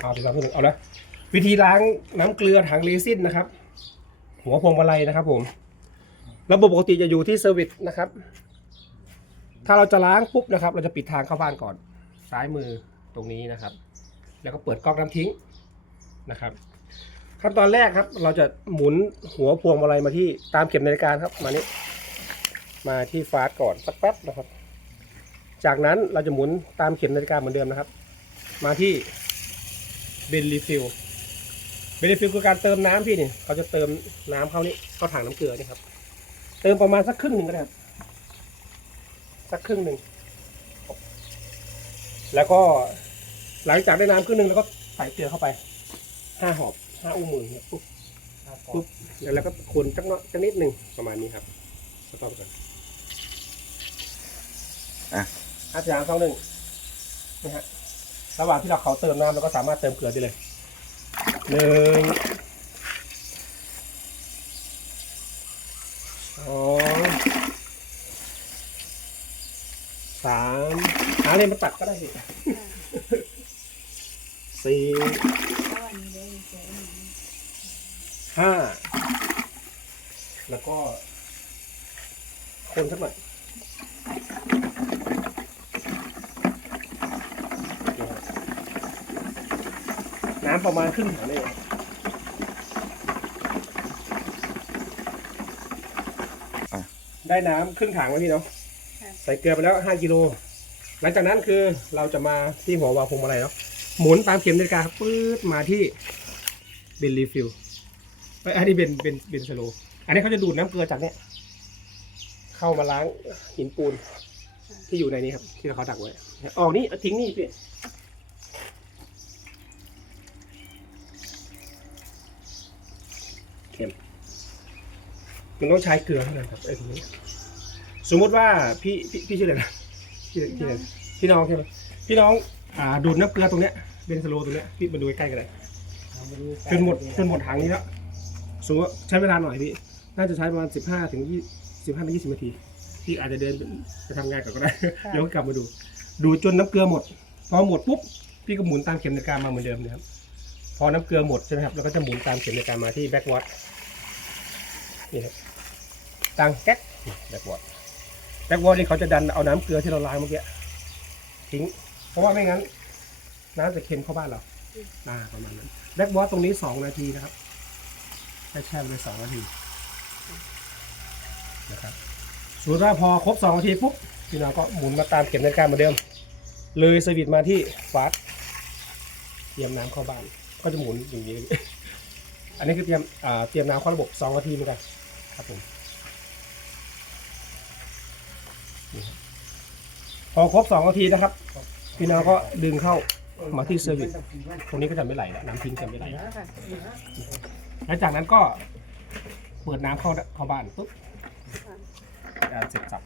เอาสิครับพี่หนึ่งเอาละวิธีล้างน้ำเกลือถังเรซินนะครับ หัวพวงมาลัยนะครับ ผม ระบบปกติจะอยู่ที่เซอร์วิสนะครับ ถ้าเราจะล้างปุ๊บนะครับ เราจะปิดทางเข้าบ้านก่อน ซ้ายมือตรงนี้นะครับ แล้วก็เปิดก๊อกน้ำทิ้งนะครับ ขั้นตอนแรกครับ เราจะหมุนหัวพวงมาลัยมาที่ตามเข็มนาฬิกาครับ มานี้มาที่ฟาสก่อนสักแป๊บนะครับ จากนั้นเราจะหมุนตามเข็มนาฬิกาเหมือนเดิมนะครับ มาที่ เบนรีฟิลเบนรีฟิลคือการเติมน้ำพี่นี่เขาจะเติมน้ำเข้านี่เข้าถังน้ำเกลือนี่ครับ เติมประมาณสักครึ่งหนึ่งก็ได้ครับสักครึ่งหนึ่งแล้วก็หลังจากได้น้ำครึ่งหนึ่งแล้วก็ใส่เกลือเข้าไปห้าหอบห้าอุ้มมือเนี่ยปุ๊บปุ๊บแล้วก็คนจักหน้อยจักนิดหนึ่งประมาณนี้ครับสต็อปกันอะอาจารย์สองหนึ่งนะฮะ ระหว่างที่เราเขาเติมน้ำเราก็สามารถเติมเกลือได้เลยหนึ่งสองสามหาอะไรมาตัดก็ได้สิสี่ห้าแล้วก็คนสักหน่อย น้ำประมาณครึ่งถังเลยอะได้น้ำครึ่งถังแล้วพี่เนาะค่ะใส่เกลือไปแล้วห้ากิโลหลังจากนั้นคือเราจะมาที่หัววาล์วพวงมาลัยเนาะหมุนตามเข็มนาฬิกาครับปื๊ดมาที่เบนรีฟิลไอ้ยอันนี้เป็นเป็นเป็นสโลว์อันนี้เขาจะดูดน้ำเกลือจากเนี้ยเข้ามาล้างหินปูนที่อยู่ในนี้ครับ ที่เขาดักไว้ออกนี่เอาทิ้งนี่พี่ เข็ม มันต้องใช้เกลือเท่านั้นครับไอ้ตรงนี้สมมติว่าพี่พี่พี่ชื่ออะไรนะพี่พี่อะไรพี่น้องใช่ไหมพี่น้องอ่าดูดน้ำเกลือตรงเนี้ยเบนสโลว์ตรงเนี้ยพี่มาดูใกล้ๆกันเลยจนหมดจนหมดถังนี้แล้วสมมติว่าใช้เวลาหน่อยพี่น่าจะใช้ประมาณสิบห้าถึงยี่สิบห้าถึงยี่สิบนาทีพี่อาจจะเดินไปทำงานก่อนก็ได้ค่ะเดี๋ยวก็กลับมาดู ดูจนน้ำเกลือหมด พอหมดปุ๊บพี่ก็หมุนตามเข็มนาฬิกามาเหมือนเดิมนะครับ พอน้ำเกลือหมดใช่ไหมครับแล้วก็จะหมุนตามเข็มนาฬิกามาที่แบ็กวอตนี่ครับตังแก๊กแบ็กวอตแบ็กวอลนี่เขาจะดันเอาน้ำเกลือที่เราล้างเมื่อกี้ทิ้ง เพราะว่าไม่งั้น น้ำจะเค็มเข้าบ้านเราอ่าประมาณนั้นแบ็กวอลตรงนี้สองนาทีนะครับแช่แช่ไปสองนาทีนะครับสมมติว่าพอครบสองนาทีปุ๊บพี่น้องก็หมุนมาตามเข็มนาฬิกาเหมือนเดิม เลยสวิตช์มาที่ฟาสเตรียมน้ำเข้าบ้าน ก็จะหมุนอย่างนี้ อันนี้คือเตรียมอ่าเตรียมน้ำเข้าระบบสองนาทีเหมือนกันครับผมพอครบสองนาทีนะครับ พี่น้องก็ดึงเข้ามาที่เซอร์วิสตรงนี้ก็จะไม่ไหลแล้วน้ำทิ้งจะไม่ไหลค่ะหลังจากนั้นก็เปิดน้ำเข้าเข้าบ้านปุ๊บอ่าเสร็จสับ